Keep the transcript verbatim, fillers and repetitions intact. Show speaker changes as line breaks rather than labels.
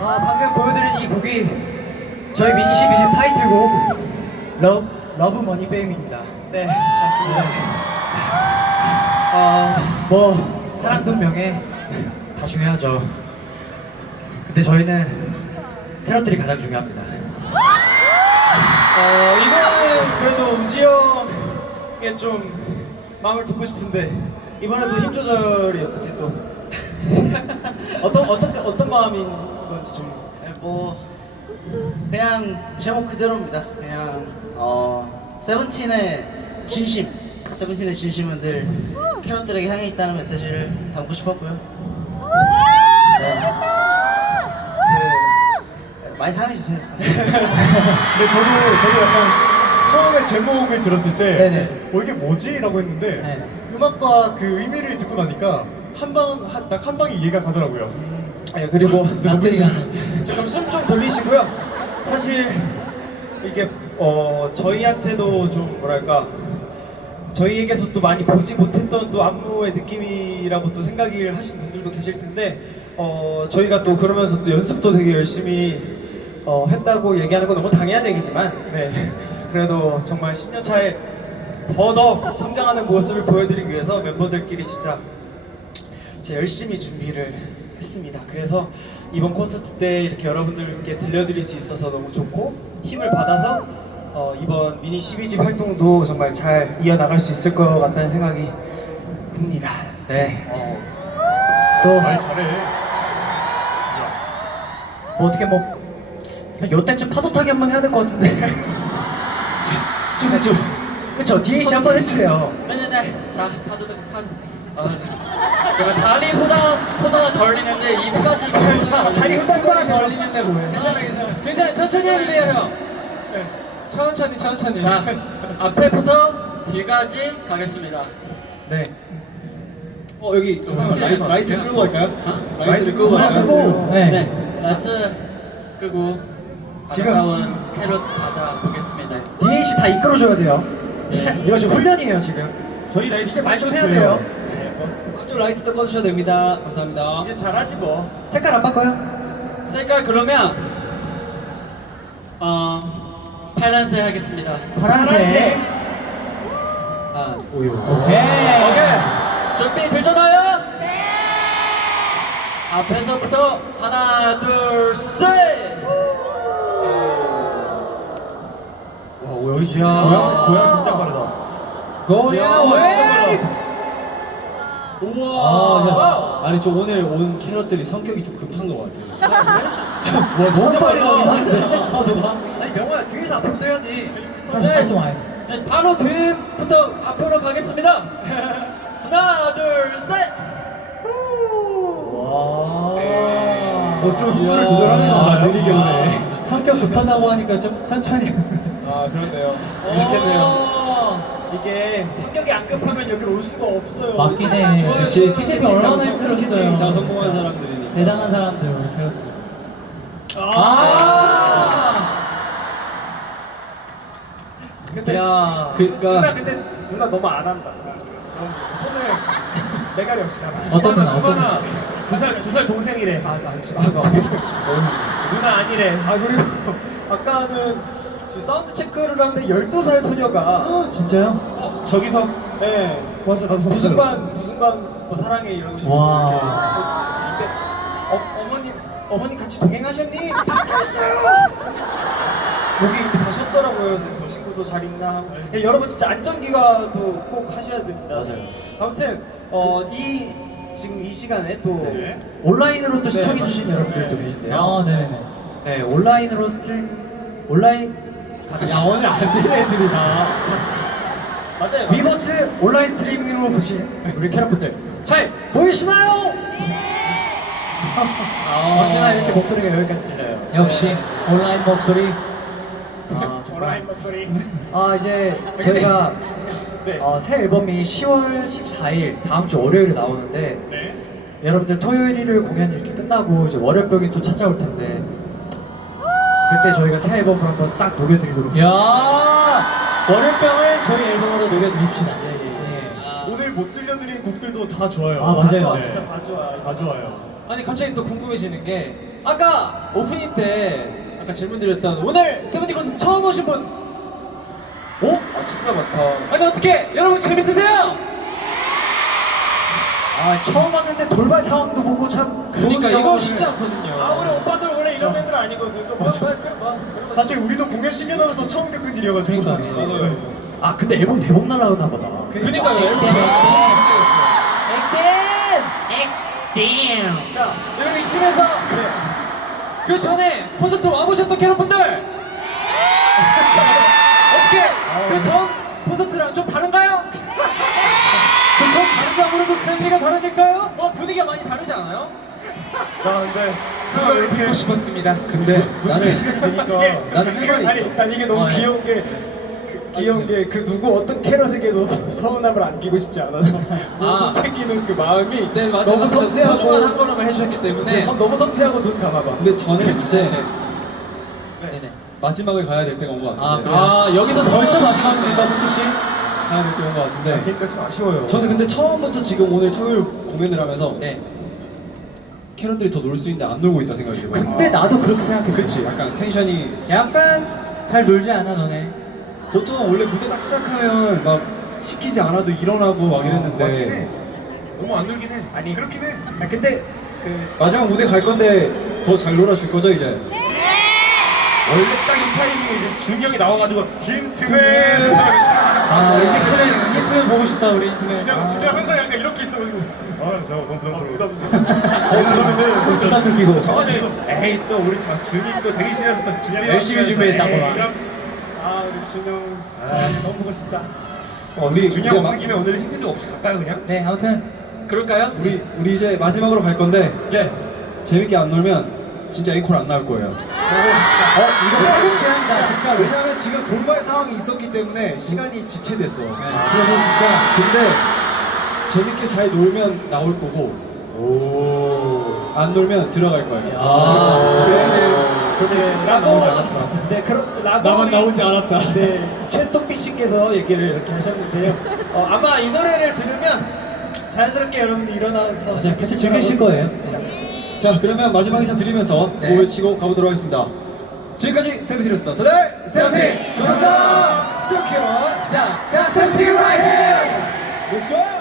아, 방금 보여드린 이 곡이 저희 미니 십이집 타이틀곡 러브, 러브 머니 페임입니다.
네, 맞습니다.
어, 뭐 사랑 돈 명예 다 중요하죠. 근데 저희는 캐럿들이 가장 중요합니다.
어, 이번에는 그래도 우지 형에 좀 마음을 듣고 싶은데 이번에도 힘 조절이 어떻게 또 어떤 어떤 어떤 마음인 건지 좀.
네, 뭐 그냥 제목 그대로입니다. 그냥 어 세븐틴의 진심, 세븐틴의 진심은 늘 캐럿들에게 향해 있다는 메시지를 담고 싶었고요. 네. 그 많이 사랑해 주세요.
근데 저도 저도 약간 처음에 제목을 들었을 때
네네.
어, 이게 뭐지? 라고 했는데
네.
음악과 그 의미를 듣고 나니까 한방 딱 한 방에 이해가 가더라고요.
아 그리고
납득이 가는.
잠깐 숨 좀 돌리시고요. 사실 이게 어 저희한테도 좀 뭐랄까 저희에게서 또 많이 보지 못했던 또 안무의 느낌이라고 또 생각을 하시는 분들도 계실 텐데 어 저희가 또 그러면서 또 연습도 되게 열심히 어 했다고 얘기하는 건 너무 당연한 얘기지만 네 그래도 정말 십 년 차에 더더 성장하는 모습을 보여드리기 위해서 멤버들끼리 진짜 진짜 열심히 준비를 했습니다. 그래서 이번 콘서트 때 이렇게 여러분들께 들려드릴 수 있어서 너무 좋고 힘을 받아서 어, 이번 미니 십이집 활동도 정말 잘 이어나갈 수 있을 것 같다는 생각이 듭니다. 네.
어,
또
말 잘해.
뭐 어떻게 뭐 요때쯤 파도 타기 한번 해야 될 것 같은데. 좀, 좀. 그쵸, 디에이씨 한번 해주세요.
네네네. 자, 파도 등 파도. 어, 제가 다리 호다 호다가 걸리는데 입까지
다리 후다가 걸리는데 뭐해?
괜찮아 괜찮아.
괜찮아요. 천천히 해도 돼요, 형.
네. 천천히 천천히.
자, 앞에부터 뒤까지 가겠습니다.
네.
어 여기 라이트, 라이트 끄고 갈까요?
라이트 끄고 갈까요? 네.
네, 라이트 끄고
지금-
아름다운 캐럿 받아보겠습니다.
디에이씨 다 이끌어줘야 돼요.
네.
이거 지금 훈련이에요, 지금.
저희 라이트
이제 말 좀 해야 돼요.
좀 라이트도 꺼주셔도 됩니다. 감사합니다.
이제 잘하지 뭐.
색깔 안 바꿔요?
색깔 그러면 어 파란색 하겠습니다.
파란색.
아 오요.
오케이.
오케이. 준비 되셨나요? 네. 앞에서부터 하나, 둘, 셋.
와 오, 여기 진짜
야.
고향 고향 진짜 빠르다.
고야
와, 진짜
웨이.
빨라.
우와.
아니 저 오늘 온 캐럿들이 성격이 좀 급한 것 같아요.
와, 너무 빨리 가긴
아,
아, 봐. 아니, 명호야, 뒤에서 앞으로 해야지. 다시,
네.
다시 와야지.
네, 바로 뒤부터 앞으로 가겠습니다. 하나, 둘, 셋.
와.
어, 좀 속도를 조절하는 거
아,
느리게 오네.
성격 급하다고 하니까 좀 천천히.
아 그렇네요.
오.
이게 성격이 안 급하면 여기 올 수가 없어요.
맞긴 해.
좋아요,
그치,
좋아요.
티켓팅 얼마나 힘들었어요.
다 성공한 사람들이니까.
대단한 사람들, 우리 캐럿들.
아. 근데
야.
누나 근데 누나 너무 안 한다. 너무 손을 매가리 없이 나가.
어떤 누나, 어떤 누나?
두살 두 살 동생이래. 아, 나 지금 누나 아니래. 아 그리고 아까는 저 사운드 체크를 하는데 열두 살 소녀가
진짜요?
저기서 네
맞아, 나도
무슨
봤어요.
관 무슨 관뭐 사랑해 이런 식으로
와.
이렇게 어, 이때 어, 어머님 어머니 같이 동행하셨니? 바꿨어요. 목이 가셨더라고요. 그래서 그 친구도 잘 있나 하고. 네, 여러분 진짜 안전기가도 꼭 하셔야 됩니다.
맞아요.
아무튼 어, 이 지금 이 시간에 또
온라인으로 또
네,
시청해주신
맞습니다.
여러분들도
네.
계신데요. 아, 네네네. 네, 온라인으로 스트림, 온라인.
야 오늘 안 되는 애들이 다.
맞아요.
위버스 온라인 스트리밍으로 보신 우리 캐럿분들 잘 보이시나요? 언제나 이렇게 목소리가 여기까지 들려요. 역시 온라인 목소리. 아,
오라인 목소리.
아 이제 저희가
네.
어, 새 앨범이 시월 십사일 다음 주 월요일에 나오는데
네.
여러분들 토요일 일요일 공연이 이렇게 끝나고 이제 월요병이 또 찾아올 텐데 그때 저희가 새 앨범을 한번 싹 녹여드리도록. 야 월요병을 저희 앨범으로 녹여드립시다. 예, 예, 예.
오늘 못 들려드린 곡들도 다 좋아요.
아, 맞아요.
네.
진짜 다 좋아.
다 좋아요.
아니 갑자기 또 궁금해지는 게
아까 오프닝 때 아까 질문 드렸던 오늘 세븐틴 콘서트 처음 오신 분. 오?
아 진짜 많다.
아니 어떻게 여러분 재밌으세요? 아 처음 왔는데 돌발 상황도 보고 참 그러니까 이거 쉽지 않거든요.
아 우리 오빠들 원래 이런 애들 아니거든. 또 뭐, 뭐, 뭐, 뭐,
사실 우리도 공연 십 년 하면서 처음 겪은 일이어가지고.
그러니까.
맞아요.
아 근데 앨범 대박 날라오나 보다.
그니까요, 앨범
자,
여러분 이쯤에서 그 전에 콘서트 와보셨던 캐럿분들 어떻게 그 전 콘서트랑 좀 다른가요? 그 전 다르지 아무래도 샘리가 다르니까요? 어 분위기가 많이 다르지 않아요?
나 근데
그걸 듣고 싶었습니다.
근데 나는
이게
나는 할 말이
아니,
있어.
난 이게 너무
아, 예.
귀여운 게 그, 귀여운 게 그 누구 어떤 캐럿에게도 서- 서운함을 안기고 싶지 않아서
아.
못 챙기는 그 마음이
네, 맞아요.
너무
맞아요.
섬세하고
소중한 한 걸음을 해주셨기 때문에.
진짜 섬- 너무 섬세하고 눈 감아봐.
근데 저는 이제
네네.
마지막을 가야 될 때가 온 것
아,
같은데.
그래요?
아, 여기서
벌써
서울
마지막입니다, 후수 씨.
가야 될 때가 온 것 같은데.
그러니까 좀 아쉬워요.
저는 근데 처음부터 지금 오늘 토요일 공연을 하면서
네.
캐럿들이 더 놀 수 있는데 안 놀고 있다 생각이 들어요.
근데 나도 그렇게 생각했어.
그치, 약간 텐션이
약간 잘 놀지 않아 너네?
보통 원래 무대 딱 시작하면 막 시키지 않아도 일어나고 막 이랬는데
너무 안 놀긴 해. 아니 그렇긴 해. 아 근데 그
마지막 무대 갈 건데 더 잘 놀아줄 거죠 이제?
원래 딱 이 타이밍에 이제 준이 형이 나와가지고 힌트맨.
아 인트맨 인트맨 보고 싶다 우리 인트맨.
준영 준영 항상 약간 이렇게 있어가지고. 아, 저 너무 부담스러워.
어, 부담 느끼고.
아니, 에이 또 우리 자 준이 또 대기실에서 또 준비
열심히 준비했다고 막.
아 우리 준영 아, 너무 보고 싶다.
어, 우리
준이
이제
형
마-
온 김에 오늘 힌트 좀 없이 갈까요 그냥?
네 아무튼
그럴까요?
우리 우리 이제 마지막으로 갈 건데
네.
재밌게 안 놀면 진짜 앵콜 안 나올 거예요.
어 이거 빠른 제안이다 진짜로.
왜냐면 지금 돌발 상황이 있었기 때문에 시간이 지체됐어.
그래서 진짜
근데 재밌게 잘 놀면 나올 거고 안 놀면 들어갈 거예요.
야.
그래.
네, 라고 네, 그럼 라고
나만
우리-
나오지 않았다.
네, 최똑비 씨께서 얘기를 이렇게 하셨는데요. 어, 아마 이 노래를 들으면 자연스럽게 여러분들 일어나서
같이 즐기실 거예요.
자 그러면 마지막 인사 드리면서
네.
곡을 치고 가보도록 하겠습니다. 지금까지 세븐틴이었습니다. 다들
세븐틴!
감사합니다. 세븐틴.
자, 자 세븐틴 right here.
Let's go.